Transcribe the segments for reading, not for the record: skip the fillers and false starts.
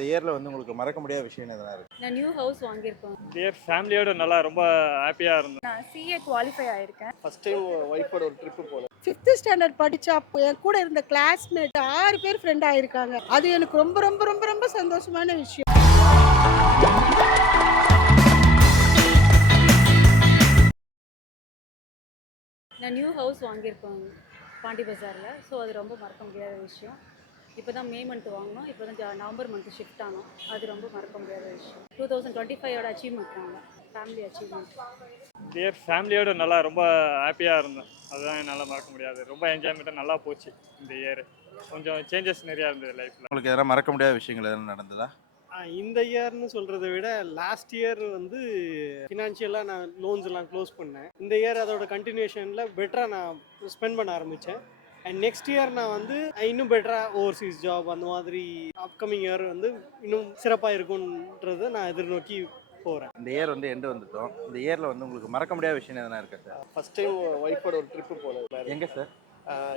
இந்த இயர்ல வந்து உங்களுக்கு மறக்க முடியாத விஷயம் எதனா இருக்கு? நான் நியூ ஹவுஸ் வாங்கியிருக்கேன். இயர் ஃபேமிலியோட நல்லா ரொம்ப ஹாப்பியாக இருந்தேன். நான் சிஏ குவாலிஃபை ஆயிருக்கேன். ஃபர்ஸ்ட் டைம் ஒய்ஃபோட ஒரு ட்ரிப்பு போனேன். 5th ஸ்டாண்டர்ட் படிச்சா அப்போ என் கூட இருந்த கிளாஸ்மேட் 6 பேர் ஃப்ரெண்ட் ஆயிருக்காங்க. அது எனக்கு ரொம்ப ரொம்ப ரொம்ப ரொம்ப சந்தோஷமான விஷயம். நான் நியூ ஹவுஸ் வாங்கியிருக்கேன் பாண்டி பஜாரில். ஸோ அது ரொம்ப மறக்க முடியாத விஷயம். இப்போ தான் மே மந்த் வாங்கினோம். இப்போ தான் நவம்பர் மந்த் ஷிஃப்ட் ஆனோம். அது ரொம்ப மறக்க முடியாத விஷயம். 2025 அச்சீவ்மெண்ட் நாங்கள் ஃபேமிலி அச்சீவ்மெண்ட். இயர் ஃபேமிலியோட நல்லா ரொம்ப ஹாப்பியாக இருந்தேன். அதுதான் என்னால் மறக்க முடியாது. ரொம்ப என்ஜாய்மெண்ட்டாக நல்லா போச்சு இந்த இயர். கொஞ்சம் சேஞ்சஸ் நிறையா இருந்தது லைஃப்பில். உங்களுக்கு எதனா மறக்க முடியாத விஷயங்கள் எதனா நடந்ததா? இந்த இயர்னு சொல்கிறத விட லாஸ்ட் இயர் வந்து ஃபினான்ஷியலாக நான் லோன்ஸ் எல்லாம் க்ளோஸ் பண்ணேன். இந்த இயர் அதோட கண்டினியூஷனில் பெட்டராக நான் ஸ்பெண்ட் பண்ண ஆரம்பித்தேன். அண்ட் நெக்ஸ்ட் இயர் நான் வந்து இன்னும் பெட்டராக ஓவர்சீஸ் ஜாப் அந்த மாதிரி அப்கமிங் இயர் வந்து இன்னும் சிறப்பாக இருக்குன்றதை நான் எதிர்நோக்கி போகிறேன். இந்த இயர் வந்து எண்டு வந்துட்டோம். இந்த இயர்ல வந்து உங்களுக்கு மறக்க முடியாத விஷயம் எதனா இருக்கா சார்? ஃபர்ஸ்ட் டைம் ஒய்ஃபோட ஒரு ட்ரிப்பு போனேன். எங்க சார்?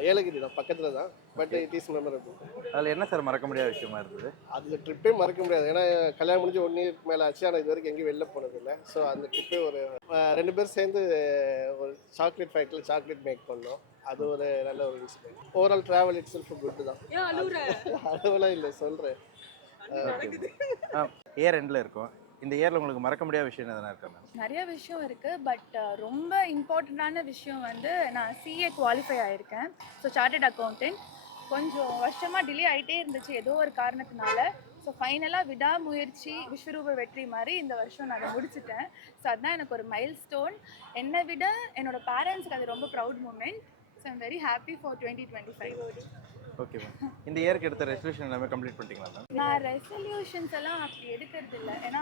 ஏலகிரி தான், பக்கத்தில் தான். But it is memorable. அதில் என்ன சார் மறக்க முடியாத விஷயமா இருந்தது? அதில் ட்ரிப்பே மறக்க முடியாது. ஏன்னா கல்யாணம் முடிஞ்சு 1 இயருக்கு மேலே ஆச்சு. ஆனால் இது வரைக்கும் எங்கேயும் வெளில போனதில்லை. ஸோ அந்த ட்ரிப்பே ஒரு 2 பேர் சேர்ந்து ஒரு சாக்லேட் ஃபேக்ட்ரியில் சாக்லேட் மேக் பண்ணோம். அது ஒரு நல்ல ஒரு incident. Overall travel it self good தான். அதுவெல்லாம் இல்லை சொல்கிறேன். இயர் எண்டில் இருக்கும். இந்த இயர்ல உங்களுக்கு மறக்க முடியாத விஷயம் எதனா இருக்கா மேம்? நிறைய விஷயம் இருக்குது. பட் ரொம்ப இம்பார்ட்டண்ட்டான விஷயம் வந்து நான் சிஏ குவாலிஃபை ஆயிருக்கேன். So chartered accountant. கொஞ்சம் வருஷமாக டிலே ஆகிட்டே இருந்துச்சு ஏதோ ஒரு காரணத்தினால. ஸோ ஃபைனலாக விடாமுயற்சி விஸ்வரூப வெற்றி மாதிரி இந்த வருஷம் நான் அதை முடிச்சிட்டேன். ஸோ அதுதான் எனக்கு ஒரு மைல் ஸ்டோன். என்னை விட என்னோடய பேரண்ட்ஸ்க்கு அது ரொம்ப proud moment. So I'm very happy for 2025. Okay ma'am. இந்த இயருக்கு எடுத்த ரெசல்யூஷன் எல்லாமே கம்ப்ளீட் பண்ணிட்டீங்களா மேம்? நான் ரெசல்யூஷன்ஸ் எல்லாம் அப்படி எடுக்கிறது இல்லை. ஏன்னா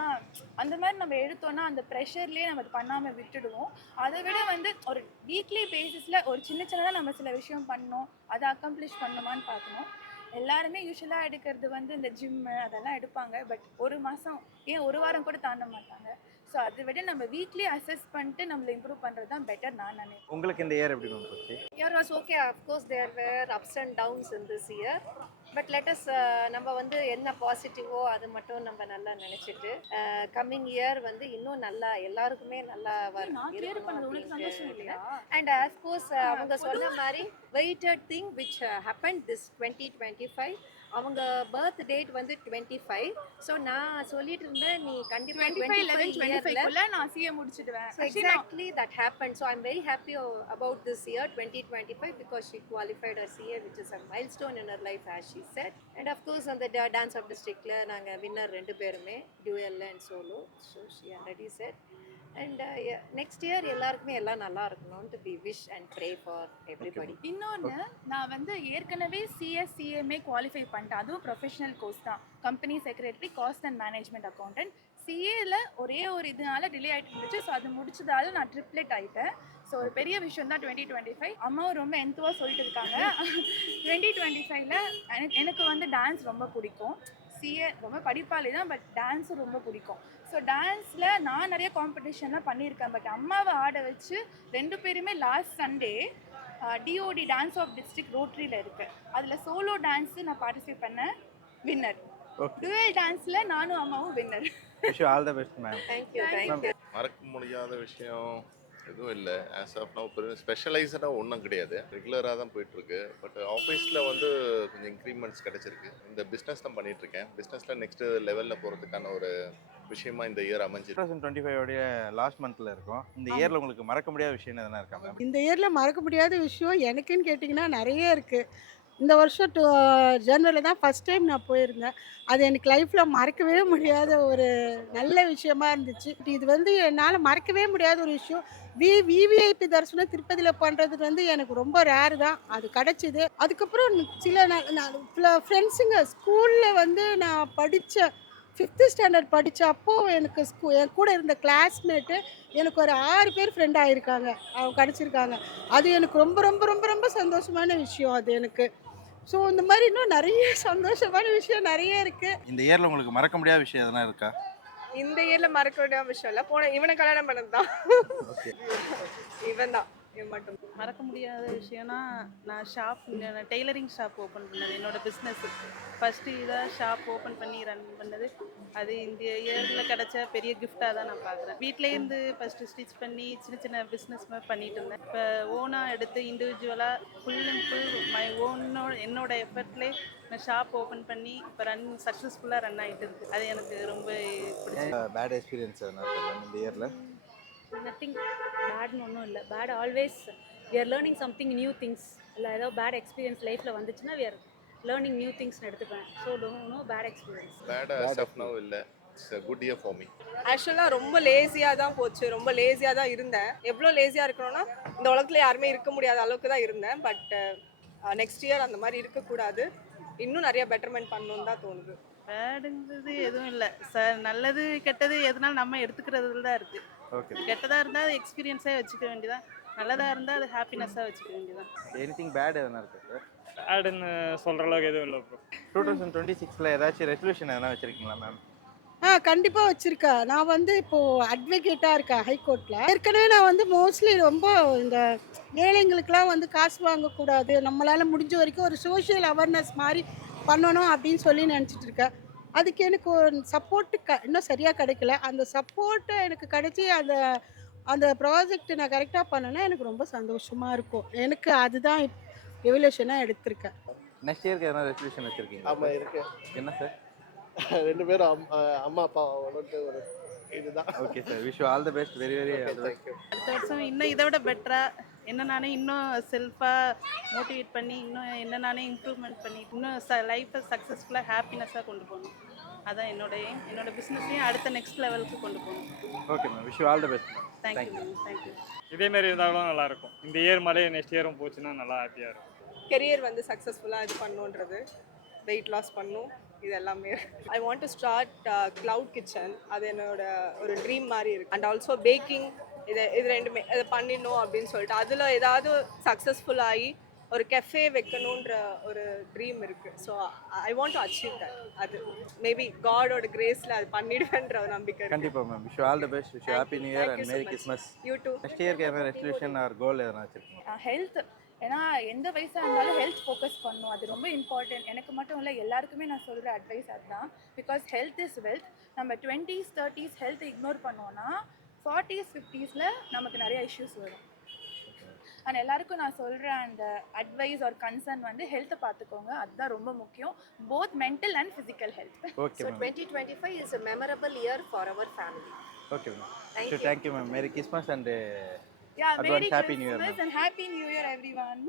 அந்த மாதிரி நம்ம எடுத்தோன்னா அந்த ப்ரெஷர்லேயே நம்ம அது பண்ணாமல் விட்டுடுவோம். அதை விட வந்து ஒரு வீக்லி பேசிஸில் ஒரு சின்ன சின்னதாக நம்ம சில விஷயம் பண்ணோம், அதை அக்கம்ப்ளிஷ் பண்ணணுமான்னு பார்க்கணும். எல்லாருமே யூஸ்வலாக எடுக்கிறது வந்து இந்த ஜிம்மு அதெல்லாம் எடுப்பாங்க. பட் ஒரு மாதம் ஏன் ஒரு வாரம் கூட தாண்ட மாட்டாங்க. ஸோ அதை விட நம்ம வீக்லி அசஸ் பண்ணிட்டு நம்மளை இம்ப்ரூவ் பண்ணுறது தான் பெட்டர் நான் நினைக்கிறேன். உங்களுக்கு இந்த இயர் எப்படி மேம் போச்சு? Year was okay. Of course, there were ups and downs in this year. But let us நம்ம வந்து என்ன பாசிட்டிவோ அது மட்டும் நம்ம நல்லா நினச்சிட்டு கம்மிங் இயர் வந்து இன்னும் நல்லா எல்லாருக்குமே நல்லா அண்ட் அஃப்கோர்ஸ் அவங்க சொன்ன மாதிரி weighted thing which happen this 2025. அவங்க பர்த் டேட் வந்து 25. ஸோ நான் சொல்லிட்டு இருந்தேன் நீ கண்டிப்பாக 25 நான் CA முடிச்சிடுவேன். Exactly that happened. So I'm very happy about this year 2025 because she qualified her CA, which is a milestone in her life as she said. And of course on the dance of districtல நாங்க winner 2 பேருமே dual and solo. So she already said. And next year எல்லாருக்குமே எல்லாம் நல்லா இருக்கணும் to be wish and pray for everybody. இன்னொன்று நான் வந்து ஏற்கனவே சிஎஸ்சிஎம்ஏ குவாலிஃபை பண்ணிட்டேன். அதுவும் ப்ரொஃபஷனல் கோர்ஸ் தான். Company secretary cost and management accountant. சிஏல ஒரே ஒரு இதனால டிலே ஆகிட்டு இருந்துச்சு. ஸோ அது முடிச்சதால நான் ட்ரிப்ளெட் ஆகிட்டேன். ஸோ ஒரு பெரிய விஷயம் தான் 2025. அம்மாவும் ரொம்ப என்த்துவாக சொல்லிட்டு இருக்காங்க. 2025ல எனக்கு வந்து டான்ஸ் ரொம்ப பிடிக்கும். சிஏ ரொம்ப படிப்பாளி தான், பட் டான்ஸும் ரொம்ப பிடிக்கும். ஸோ டான்ஸில் நான் நிறைய காம்படிஷன்லாம் பண்ணியிருக்கேன். பட் அம்மாவை ஆட வச்சு 2 பேருமே last Sunday D O T dance of district ரோட்ரியில் இருக்குது. அதில் சோலோ டான்ஸு நான் பார்ட்டிசிபேட் பண்ணேன், வின்னர். டுவெல் டான்ஸில் நானும் அம்மாவும் winner. All the best ma'am. Thank you. மறக்க முடியாத விஷயம் எதுவும் இல்லை. ஆஸ் ஆஃப் நவ் ஸ்பெஷலைஸ்டாக ஒன்றும் கிடையாது. ரெகுலராக தான் போயிட்டுருக்கு. பட் ஆஃபீஸில் வந்து கொஞ்சம் இன்க்ரிமெண்ட்ஸ் கிடச்சிருக்கு. இந்த பிஸ்னஸ் தான் பண்ணிகிட்ருக்கேன். பிஸ்னஸில் நெக்ஸ்ட்டு லெவலில் போகிறதுக்கான ஒரு விஷயமா இந்த இயர் அமைஞ்சு 2025 லாஸ்ட் மந்த்தில் இருக்கும். இந்த இயரில் உங்களுக்கு மறக்க முடியாத விஷயம் எதனா இருக்கா மேம்? இந்த இயரில் மறக்க முடியாத விஷயம் எனக்குன்னு கேட்டிங்கன்னா நிறைய இருக்குது. இந்த வருஷம் ஜனவரியில் தான் ஃபஸ்ட் டைம் நான் போயிருந்தேன். அது எனக்கு லைஃப்பில் மறக்கவே முடியாத ஒரு நல்ல விஷயமா இருந்துச்சு. இது வந்து என்னால் மறக்கவே முடியாத ஒரு விஷயம். விவிஐபி தரிசனம் திருப்பதியில் பண்ணுறது வந்து எனக்கு ரொம்ப ரேரு தான். அது கிடச்சிது. அதுக்கப்புறம் சில ஃப்ரெண்ட்ஸுங்க ஸ்கூலில் வந்து நான் படித்த 5th ஸ்டாண்டர்ட் படித்த அப்போது எனக்கு என் கூட இருந்த கிளாஸ்மேட்டு எனக்கு ஒரு 6 பேர் ஃப்ரெண்ட் ஆகியிருக்காங்க. அவங்க கிடச்சிருக்காங்க. அது எனக்கு ரொம்ப ரொம்ப ரொம்ப ரொம்ப சந்தோஷமான விஷயம் அது எனக்கு. ஸோ இந்த மாதிரி இன்னும் நிறைய சந்தோஷமான விஷயம் நிறைய இருக்குது. இந்த இயரில் உங்களுக்கு மறக்க முடியாத விஷயம் எதனா இருக்கா? இந்த இயரில் மறக்க முடியாத விஷயம் இல்லை. இவனை கல்யாணம் பண்ணது தான். இவன் தான் இது மட்டும். மறக்க முடியாத விஷயம்னா நான் டெய்லரிங் ஷாப் ஓப்பன் பண்ணது என்னோட பிஸ்னஸ். ஃபஸ்ட்டு இதாக ஷாப் ஓப்பன் பண்ணி ரன் பண்ணது. அது இந்த இயரில் கிடச்ச பெரிய கிஃப்டாக தான் நான் பார்க்குறேன். வீட்டிலேருந்து ஃபஸ்ட்டு ஸ்டிச் பண்ணி சின்ன சின்ன பிஸ்னஸ் மாதிரி பண்ணிட்டு இருந்தேன். இப்போ ஓனாக எடுத்து இண்டிவிஜுவலாக ஃபுல் அண்ட் ஃபுல் என்னோட எஃபர்ட்லேயே நான் ஷாப் ஓப்பன் பண்ணி இப்போ சக்ஸஸ்ஃபுல்லாக ரன் ஆகிட்டு இருக்கு. அது எனக்கு ரொம்ப பிடிச்சி. பேட் எக்ஸ்பீரியன்ஸ் எதனா இருக்கா மேம் இந்த இயரில்? நத்திங் பேட்னு ஒன்றும் இல்லை. Bad always we are learning something new things. இல்லை ஏதோ பேட் எக்ஸ்பீரியன்ஸ் லைஃப்பில் வந்துச்சுன்னா வி ஆர் லேர்னிங் நியூ திங்ஸ்னு எடுத்துப்பேன். So no bad experience. Bad as of now இல்லை. It's a good year for me. ஆக்சுவலாக ரொம்ப லேசியாக தான் போச்சு. ரொம்ப லேசியாக தான் இருந்தேன். எவ்வளோ லேசியாக இருக்கணும்னா இந்த உலகத்தில் யாருமே இருக்க முடியாத அளவுக்கு தான் இருந்தேன். பட் நெக்ஸ்ட் இயர் அந்த மாதிரி இருக்கக்கூடாது. இன்னும் நிறைய பெட்டர்மெண்ட் பண்ணணும்னு தான் தோணுது. பேடுங்கிறது எதுவும் இல்லை சார். நல்லது கெட்டது எதுனாலும் நம்ம எடுத்துக்கிறதுல தான் இருக்குது. ஓகே. கெட்டதாக இருந்தால் அது எக்ஸ்பீரியன்ஸாக வச்சுக்க வேண்டியதான். நல்லதாக இருந்தால் அது ஹாப்பினஸ்ஸாக வச்சுக்க வேண்டியதான். எனிதிங் பேட் எதனா இருக்கா சார்? பேடுன்னு சொல்கிற அளவுக்கு எதுவும் இல்லை ப்ரோ. 2026 ஏதாச்சும் ரெசல்யூஷன் எதனா வச்சிருக்கீங்களா மேம்? கண்டிப்பாக வச்சுருக்கேன். நான் வந்து இப்போது அட்வொகேட்டாக இருக்கேன் ஹைகோர்ட்டில். ஏற்கனவே நான் வந்து மோஸ்ட்லி ரொம்ப இந்த ஏழைங்களுக்கெல்லாம் வந்து காசு வாங்கக்கூடாது, நம்மளால் முடிஞ்ச வரைக்கும் ஒரு சோஷியல் அவேர்னஸ் மாதிரி பண்ணணும் அப்படின்னு சொல்லி நினச்சிட்டு இருக்கேன். அதுக்கு எனக்கு ஒரு சப்போர்ட்டு இன்னும் சரியாக கிடைக்கல. அந்த சப்போர்ட்டு எனக்கு கிடைச்சி அந்த அந்த ப்ராஜெக்ட் நான் கரெக்டாக பண்ணேன்னா எனக்கு ரொம்ப சந்தோஷமாக இருக்கும். எனக்கு அதுதான் எவல்யூஷனாக எடுத்திருக்கேன். நெக்ஸ்ட் இயருக்கு எதனா ரெசல்யூஷன் வச்சுருக்கீங்க? ஆமாம் இருக்கு. என்ன சார்? 2 பேரும் அம்மா அப்பா அவனுக்கு ஒரு இதுதான். Okay sir, wish you all the best. Very very all the best. அடுத்த வருஷம் இன்னும் இதை விட பெட்டராக என்ன நானே இன்னும் செல்ஃபாக மோட்டிவேட் பண்ணி இன்னும் என்ன நானே இம்ப்ரூவ்மெண்ட் பண்ணி இன்னும் லைஃப்பை சக்ஸஸ்ஃபுல்லாக ஹாப்பினஸ்ஸாக கொண்டு போகணும். அதான் என்னோட பிஸ்னஸையும் அடுத்த நெக்ஸ்ட் லெவலுக்கு கொண்டு போகணும். Okay ma'am, wish you all the best. Thank you ma'am. Thank you. இதேமாரி இருந்தாலும் நல்லாயிருக்கும். இந்த இயர் மாதிரியே நெக்ஸ்ட் இயரும் போச்சுன்னா நல்லா ஹாப்பியாக இருக்கும். கெரியர் வந்து சக்ஸஸ்ஃபுல்லாக இது பண்ணணுன்றது, வெயிட் லாஸ் பண்ணணும், இது எல்லாமே. I want to start cloud kitchen. அது என்னோட ஒரு ட்ரீம் மாதிரி இருக்குது. And also baking. இது ரெண்டுமே இதை பண்ணிடணும் அப்படின்னு சொல்லிட்டு அதில் ஏதாவது சக்ஸஸ்ஃபுல் ஆகி ஒரு கெஃபே வைக்கணுன்ற ஒரு ட்ரீம் இருக்குது. So I want to achieve that. அது மேபி காடோட கிரேஸில் அது பண்ணிடுவேன்ற ஒரு நம்பிக்கை இருக்குது. கண்டிப்பாக ma'am, wish you all the best. Wish you happy new year and merry Christmas. You too. Next இயருக்கு எதனா ரெசல்யூஷன் ஆர் கோல் எதனா வச்சுருக்கீங்க? ஹெல்த். ஏன்னா எந்த வயசாக இருந்தாலும் ஹெல்த் ஃபோக்கஸ் பண்ணணும். அது ரொம்ப இம்பார்ட்டன்ட். எனக்கு மட்டும் இல்லை, எல்லாருக்குமே நான் சொல்கிற அட்வைஸ் அதுதான். Because health is wealth. நம்ம 20s 30s ஹெல்த்தை இக்னோர் பண்ணோன்னா 40s 50s நமக்கு நிறைய இஷ்யூஸ் வரும். அண்ட் எல்லாருக்கும் நான் சொல்கிற அந்த அட்வைஸ் ஆர் கன்சர்ன் வந்து ஹெல்த்தை பார்த்துக்கோங்க. அதுதான் ரொம்ப முக்கியம், both mental and physical health. Okay ma'am. 2025 is a memorable year for our family. Okay ma'am, thank you ma'am. Merry Christmas and Yeah, Merry Happy New Year, Christmas and Happy New Year everyone.